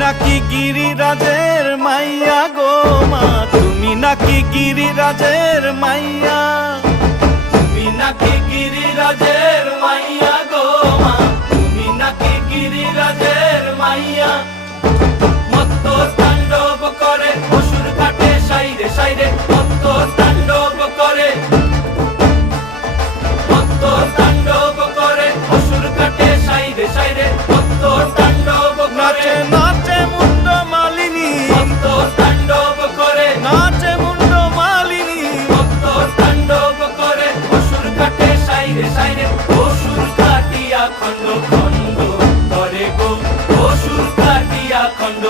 নাকি গিরিরাজের মাইয়া গো মা, তুমি নাকি গিরিরাজের মাইয়া, তুমি নাকি গিরিরাজের মাইয়া গো মা, তুমি নাকি গিরিরাজের মাইয়া। মত্ত তাণ্ডব করে অসুর কাটে সাইরে সাইরে, মত্ত তাণ্ডব করে, মত্ত তাণ্ডব করে অসুর কাটে সাইরে সাইরে, মত্ত তাণ্ডব করে। নাচে মুন্ড মালিনী, মত্ত তাণ্ডব করে, নাচে মুন্ড মালিনী, মত্ত তাণ্ডব করে অসুর কাটে সাইরে সাইরে, অসুর কাটিয়া খণ্ড খণ্ড করে গো, অসুর কাটিয়া খণ্ড